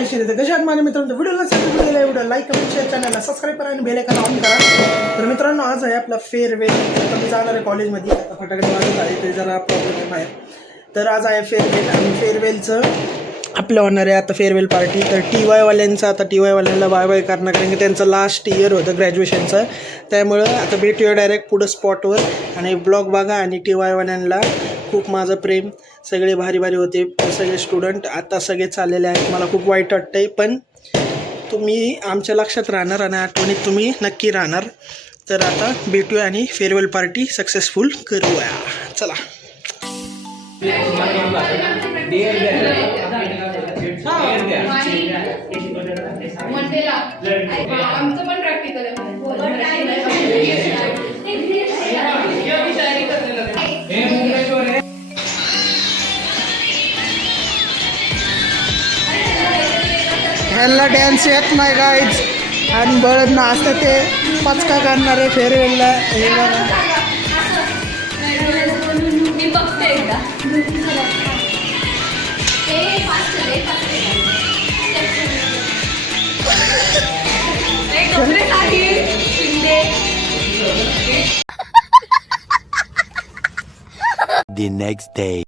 आयुष्य देते. कशा आहात माझ्या मित्रांनो? व्हिडिओला लाईक कमेंट शेअर, चॅनलला सबस्क्राईब करा आणि बेल आयकॉन ऑन करा. तर मित्रांनो, आज आहे आपला फेअरवेल. आता मी जाणार आहे कॉलेजमध्ये. आता फटाके वाजत आहे ते जरा प्रॉब्लेम आहे. तर आज आहे फेअरवेल आणि फेअरवेलचं आपलं होणार आहे आता फेअरवेल पार्टी. तर TY वाल्यांचं आता TY वाल्यांना बाय बाय करणार, कारण की त्यांचं लास्ट इयर होतं ग्रॅज्युएशनचं. त्यामुळं आता भेटूया डायरेक्ट पुढं स्पॉटवर आणि ब्लॉग बघा. आणि TY वाल्यांना खूप माझं प्रेम. सगळे भारी भारी होते सगळे स्टुडंट. आता सगळे चाललेले आहेत. मला खूप वाईट वाटतं आहे, पण तुम्ही आमच्या लक्षात राहणार आणि आठवणीत तुम्ही नक्की राहणार. तर आता भेटूया आणि फेअरवेल पार्टी सक्सेसफुल करूया. चला. आमचं पण प्रॅक्टिकल ह्यांना डॅन्स येत नाही गाईज आणि बळद नाचतं ते पचका काढणार आहे फेअरवेलला. हे बघा मी बघते एकदा. The next day.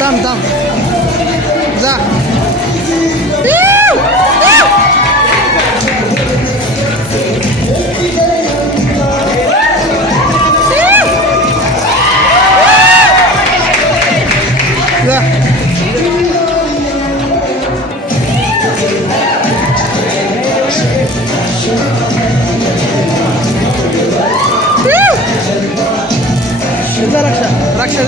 थांब जा. रक्षा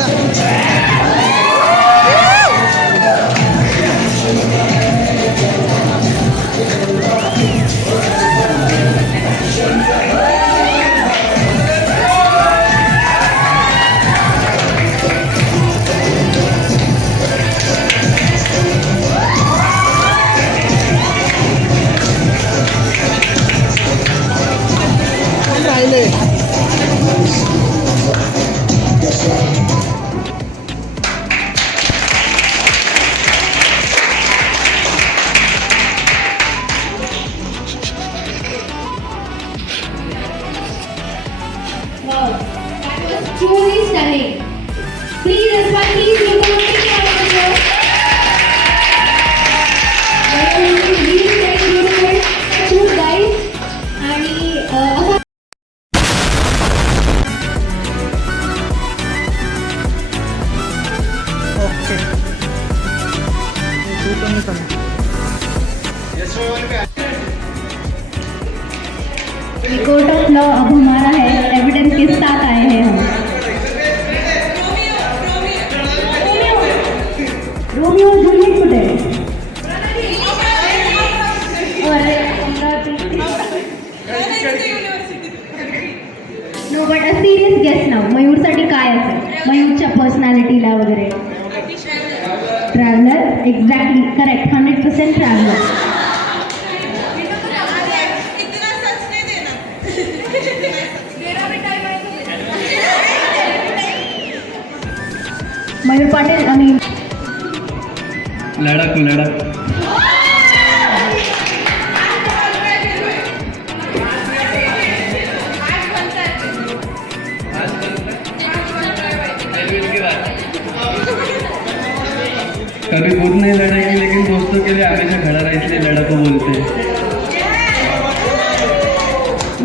truly stunning. Please, everyone, please look on the camera. Really very beautiful. Two guys. आणि ओके कोर्ट ऑफ लॉ अब हमारा है, एविडेंस के साथ आए हैं हम. रोमियो और जूलियट कुठे आहे? No but a serious guess now. मयूरसाठी काय असेल? मयूरच्या पर्सनॅलिटीला वगैरे. Traveller. Exactly correct. 100% traveller. Mayur Patil आणि लड़क दूर नहीं लड़ेंगे लेकिन दोस्तों के लिए हमेशा खड़ा रहे, इसलिए लड़ा को बोलते हैं।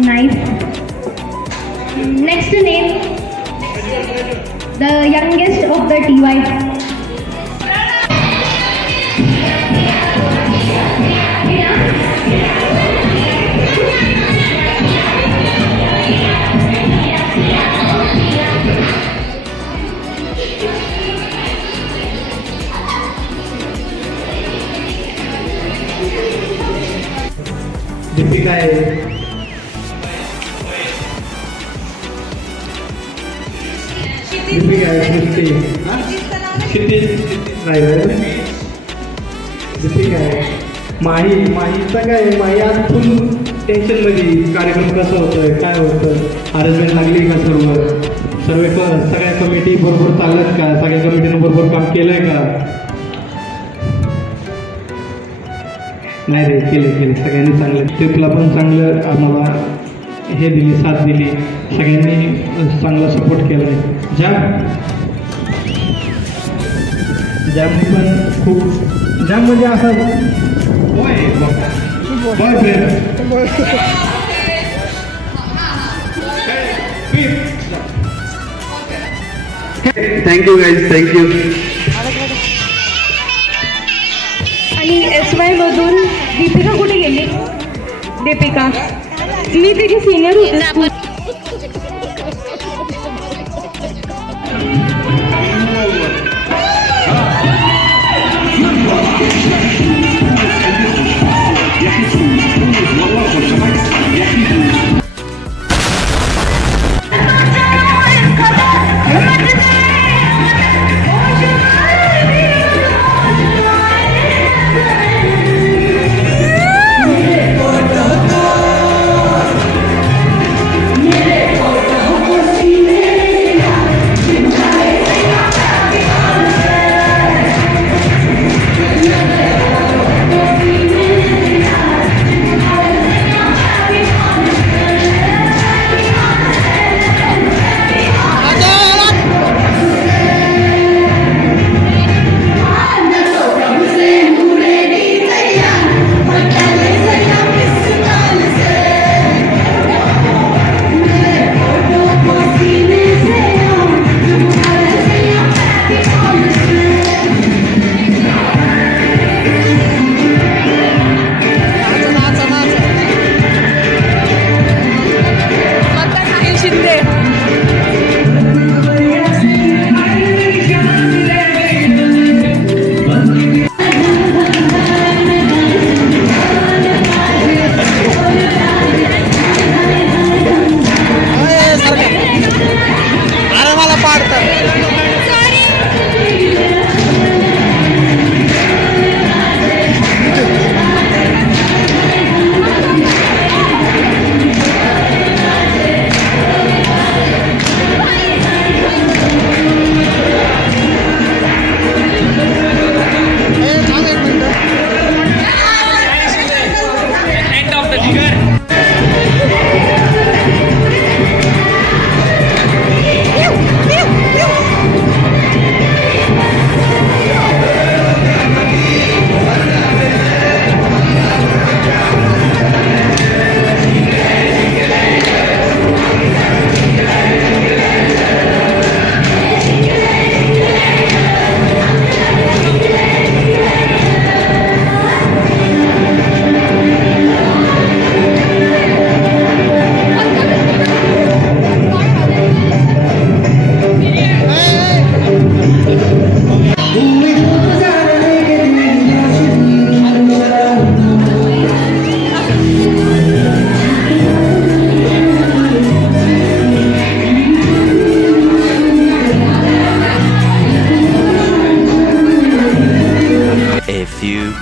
Nice. Next name, the youngest of the TY. Deepika आहे, दीपिका आहे, दीपिका आहे, माहीचा काय आहे, माही आज फुल टेन्शनमध्ये. कार्यक्रम कसं होतोय, काय होतं, अरेंजमेंट लागली का, सगळ्या कमिटी बरोबर चालत का, सगळ्या कमिटीनं बरोबर काम केलंय का? नाही रे, केले सगळ्यांनी चांगलं. ट्रिपला पण चांगलं आम्हाला हे दिली, साथ दिली, सगळ्यांनी चांगला सपोर्ट केला आहे. जॅमने पण खूप जॅम म्हणजे असं थँक्यू गाईज, थँक्यू. आणि SY मधून दीपिका कुठे गेली? दीपिका, मी तिची सिनियर होते.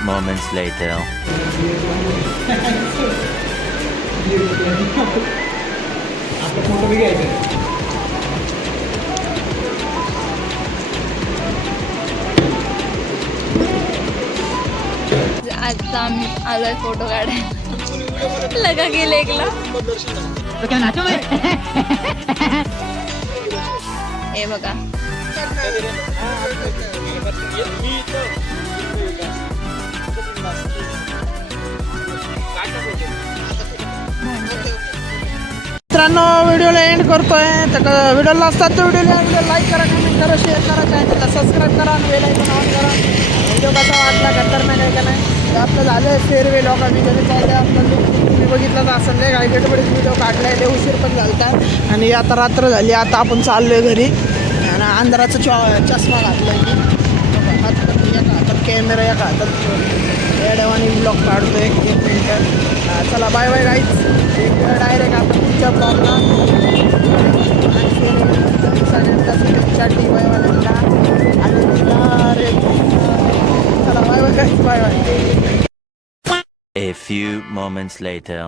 moments later. आता आम्ही आलोय फोटो काढायला लगा गेले एकला हे बघा मित्रांनो व्हिडिओला एंड करतोय तर व्हिडिओला असतात तर व्हिडिओला लाईक करा, कमेंट करा, शेअर करा, चॅनलला सबस्क्राईब करा आणि बेल आयकॉन ऑन करा. व्हिडिओ कसा वाटला खतरनाक आहे का नाही ते आपलं झालं आहे फेअरवेल लोक आम्ही घरी चालले आपलं तुम्ही बघितलंच असेल नाही काही गडबडीत व्हिडिओ काढला आहे उशीर पण झालता आणि आता रात्र झाली. आता आपण चाललो आहे घरी आणि अंधाराचा चष्मा घातला आहे की एका हातात कॅमेरा एका हातात येड्यावानी ब्लॉग काढतो एक मिनिट. चला बाय बाय गाईच. डायरेक्ट आपण पुढच्या ब्लॉगला सगळ्यांना शुभेच्छा टीवायवाल्यांना आणि चला बाय बाय गाईच bye bye. A few moments later.